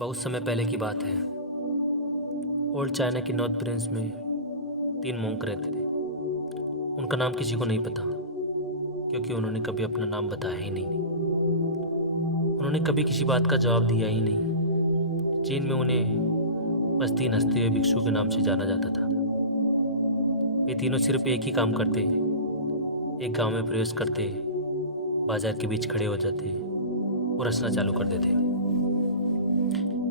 बहुत समय पहले की बात है। ओल्ड चाइना की नॉर्थ प्रोविंस में 3 मोंक रहते थे। उनका नाम किसी को नहीं पता, क्योंकि उन्होंने कभी अपना नाम बताया ही नहीं। उन्होंने कभी किसी बात का जवाब दिया ही नहीं। चीन में उन्हें बस 3 हंसते हुए भिक्षु के नाम से जाना जाता था। वे तीनों सिर्फ एक ही काम करते, एक गांव में प्रवेश करते, बाजार के बीच खड़े हो जाते और हंसना चालू कर देते।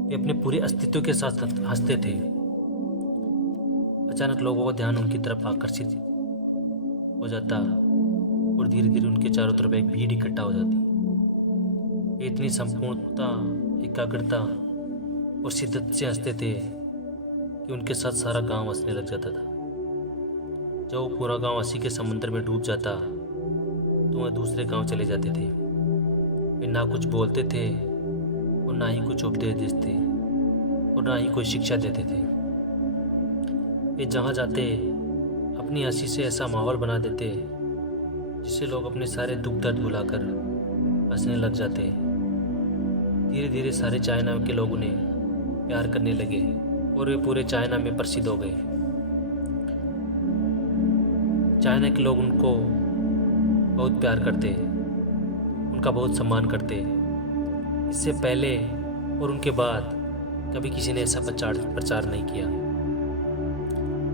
वे अपने पूरे अस्तित्व के साथ हंसते थे। अचानक लोगों का ध्यान उनकी तरफ आकर्षित हो जाता और धीरे धीरे उनके चारों तरफ एक भीड़ इकट्ठा हो जाती। वे इतनी संपूर्णता, एकाग्रता और शिद्दत से हंसते थे कि उनके साथ सारा गांव हंसने लग जाता था। जब वो पूरा गांव हंसी के समुद्र में डूब जाता तो वह दूसरे गांव चले जाते थे। वे ना कुछ बोलते थे और ना ही कुछ उपदेश देते और ना ही कोई शिक्षा देते थे। वे जहाँ जाते अपनी हंसी से ऐसा माहौल बना देते जिससे लोग अपने सारे दुख दर्द भुलाकर हंसने लग जाते। धीरे धीरे सारे चाइना के लोग उन्हें प्यार करने लगे और वे पूरे चाइना में प्रसिद्ध हो गए। चाइना के लोग उनको बहुत प्यार करते, उनका बहुत सम्मान करते। इससे पहले और उनके बाद कभी किसी ने ऐसा प्रचार नहीं किया।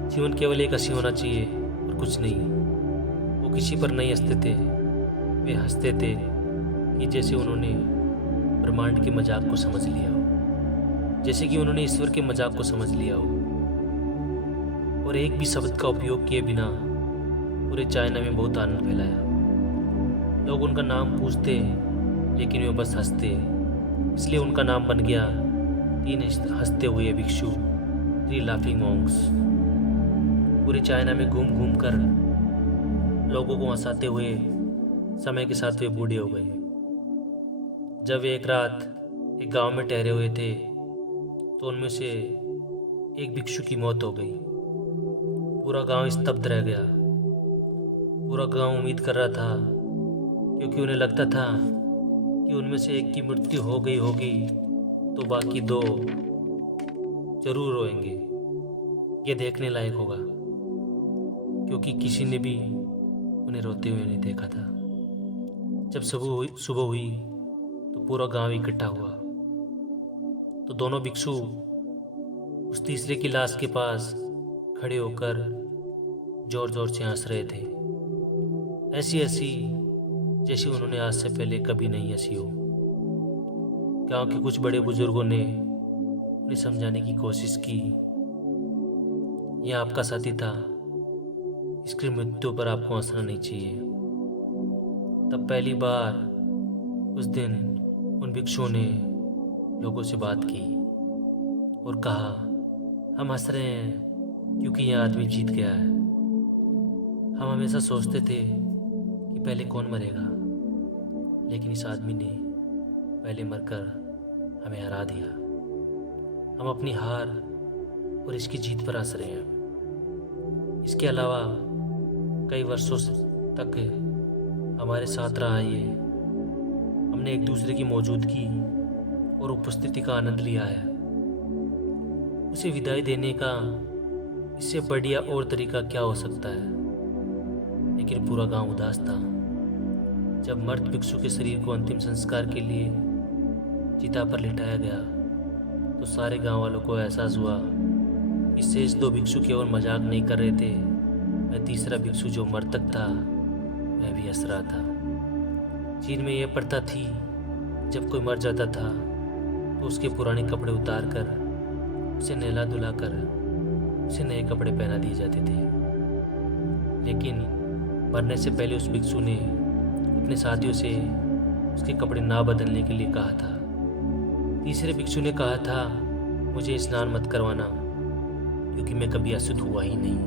जीवन केवल एक हंसी होना चाहिए और कुछ नहीं। वो किसी पर नहीं हंसते थे, वे हंसते थे कि जैसे उन्होंने ब्रह्मांड के मजाक को समझ लिया हो, जैसे कि उन्होंने ईश्वर के मजाक को समझ लिया हो। और एक भी शब्द का उपयोग किए बिना पूरे चाइना में बहुत आनंद फैलाया। लोग उनका नाम पूछते लेकिन वे बस हंसते, इसलिए उनका नाम बन गया 3 हंसते हुए भिक्षु, 3 लाफिंग मॉन्क्स। पूरे चाइना में घूम घूम कर लोगों को हंसाते हुए समय के साथ वे बूढ़े हो गए। जब वे एक रात एक गांव में ठहरे हुए थे तो उनमें से एक भिक्षु की मौत हो गई। पूरा गांव स्तब्ध रह गया। पूरा गांव उम्मीद कर रहा था, क्योंकि उन्हें लगता था कि उनमें से एक की मृत्यु हो गई होगी तो बाकी 2 जरूर रोएंगे। ये देखने लायक होगा, क्योंकि किसी ने भी उन्हें रोते हुए नहीं देखा था। जब सुबह हुई तो पूरा गांव इकट्ठा हुआ तो दोनों भिक्षु उस तीसरे की लाश के पास खड़े होकर जोर जोर से हंस रहे थे। ऐसी हंसी जैसी उन्होंने आज से पहले कभी नहीं हंसी हो। गांव के कुछ बड़े बुजुर्गों ने उन्हें समझाने की कोशिश की, यह आपका साथी था, इसकी मृत्यु पर आपको हंसना नहीं चाहिए। तब पहली बार उस दिन उन भिक्षुओं ने लोगों से बात की और कहा, हम हंस रहे हैं क्योंकि यह आदमी जीत गया है। हम हमेशा सोचते थे कि पहले कौन मरेगा, लेकिन इस आदमी ने पहले मरकर हमें हरा दिया। हम अपनी हार और इसकी जीत पर हंस रहे हैं। इसके अलावा कई वर्षों तक हमारे साथ रहा ये। हमने एक दूसरे की मौजूदगी और उपस्थिति का आनंद लिया है। उसे विदाई देने का इससे बढ़िया और तरीका क्या हो सकता है। लेकिन पूरा गांव उदास था। जब मर्द भिक्षु के शरीर को अंतिम संस्कार के लिए चिता पर लिटाया गया तो सारे गांव वालों को एहसास हुआ कि शेष 2 भिक्षु केवल मजाक नहीं कर रहे थे, वह तीसरा भिक्षु जो मृतक था वह भी हंस रहा था। चीन में यह प्रथा थी, जब कोई मर जाता था तो उसके पुराने कपड़े उतार कर उसे नहला धुला कर उसे नए कपड़े पहना दिए जाते थे। लेकिन मरने से पहले उस भिक्षु ने अपने साथियों से उसके कपड़े ना बदलने के लिए कहा था। तीसरे भिक्षु ने कहा था, मुझे स्नान मत करवाना, क्योंकि मैं कभी अशुद्ध हुआ ही नहीं।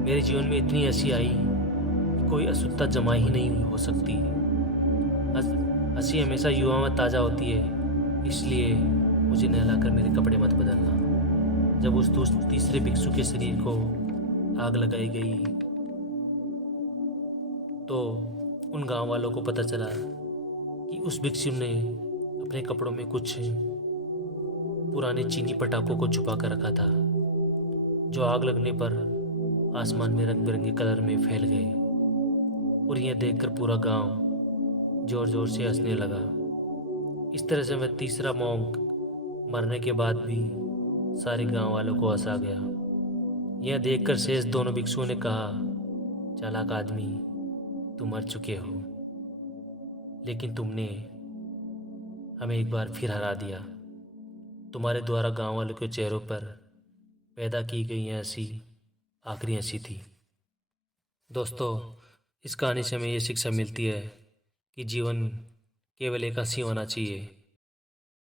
मेरे जीवन में इतनी हंसी आई कि कोई अशुद्धता जमा ही नहीं हो सकती। हंसी हमेशा युवा में ताज़ा होती है, इसलिए मुझे नहलाकर मेरे कपड़े मत बदलना। जब उस तीसरे भिक्षु के शरीर को आग लगाई गई तो उन गांव वालों को पता चला कि उस भिक्षु ने अपने कपड़ों में कुछ पुराने चीनी पटाखों को छुपा कर रखा था, जो आग लगने पर आसमान में रंग बिरंगे कलर में फैल गए। और यह देखकर पूरा गांव जोर जोर से हंसने लगा। इस तरह से मैं तीसरा मॉन्क मरने के बाद भी सारे गांव वालों को हंसा गया। यह देखकर शेष दोनों भिक्षुओं ने कहा, चालाक आदमी, तुम मर चुके हो, लेकिन तुमने हमें एक बार फिर हरा दिया। तुम्हारे द्वारा गांव वालों के चेहरों पर पैदा की गई यह हंसी आखिरी हंसी थी। दोस्तों, इस कहानी से हमें ये शिक्षा मिलती है कि जीवन केवल एक हंसी होना चाहिए,